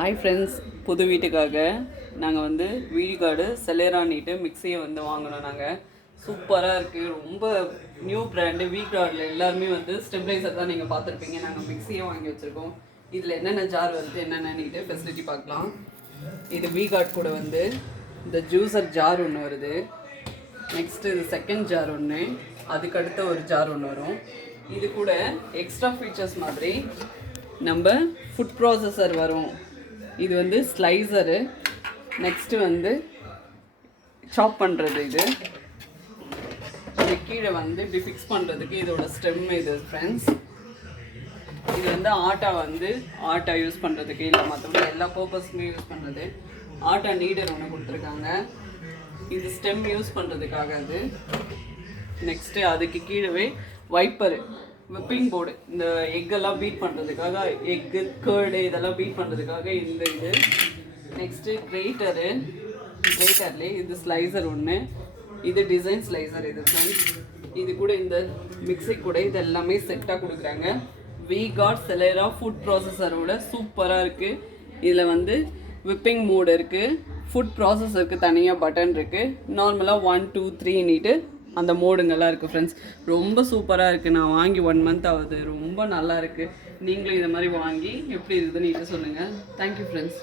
Hi friends, புது வீட்டுக்காக நாங்கள் வந்து வீடிகார்டு செலேரானிட்டு மிக்சியை வந்து வாங்கினோம். நாங்கள் சூப்பராக இருக்குது, ரொம்ப நியூ பிராண்டு. வீகார்டில் எல்லாருமே வந்து ஸ்டெபிளைசர் தான் நீங்கள் பார்த்துருப்பீங்க. நாங்கள் மிக்சியை வாங்கி வச்சுருக்கோம். இதில் என்னென்ன ஜார் வருது என்னென்னட்டு ஃபெசிலிட்டி பார்க்கலாம். இது வீகார்ட் கூட வந்து இந்த ஜூஸர் ஜார் ஒன்று வருது. நெக்ஸ்ட்டு இது செகண்ட் ஜார் ஒன்று, அதுக்கடுத்த ஒரு ஜார் ஒன்று வரும். இது கூட எக்ஸ்ட்ரா ஃபீச்சர்ஸ் மாதிரி நம்ம ஃபுட் ப்ராசஸர் வரும். இது வந்து ஸ்லைசரு. நெக்ஸ்ட்டு வந்து சாப் பண்ணுறது. இது கீழே வந்து இப்படி ஃபிக்ஸ் பண்ணுறதுக்கு இதோட ஸ்டெம் இது ஃப்ரெண்ட்ஸ். இது வந்து ஆட்டா யூஸ் பண்ணுறதுக்கு இல்லை, மற்றபடி எல்லா பர்பஸ்க்குமே யூஸ் பண்ணுறது. ஆட்டா நீடர் ஒன்று கொடுத்துருக்காங்க. இது ஸ்டெம் யூஸ் பண்ணுறதுக்காக. அது நெக்ஸ்ட்டு அதுக்கு கீழே வைப்பரு, விப்பிங் போர்டு, இந்த எக்கெல்லாம் பீட் பண்ணுறதுக்காக, எக்கு கேர்டு இதெல்லாம் பீட் பண்ணுறதுக்காக இந்த இது. நெக்ஸ்ட்டு கிரேட்டர்லேயே இது ஸ்லைசர் ஒன்று. இது டிசைன் ஸ்லைசர். இது ஃப்ரெண்ட்ஸ், இது கூட இந்த மிக்ஸி கூட இது எல்லாமே செட்டாக கொடுக்குறாங்க. வீகார்ட் செலேரா ஃபுட் ப்ராசஸரோட சூப்பராக இருக்குது. இதில் வந்து விப்பிங் மோடு இருக்குது, ஃபுட் ப்ராசஸருக்கு தனியாக பட்டன் இருக்குது. நார்மலாக 1 2 3 அந்த மோடுங்கெல்லாம் இருக்குது ஃப்ரெண்ட்ஸ். ரொம்ப சூப்பராக இருக்குது. நான் வாங்கி 1 மந்த் ஆகுது. ரொம்ப நல்லா இருக்குது. நீங்களும் இதை மாதிரி வாங்கி எப்படி இருக்குதுன்னு சொல்லுங்கள். Thank you friends.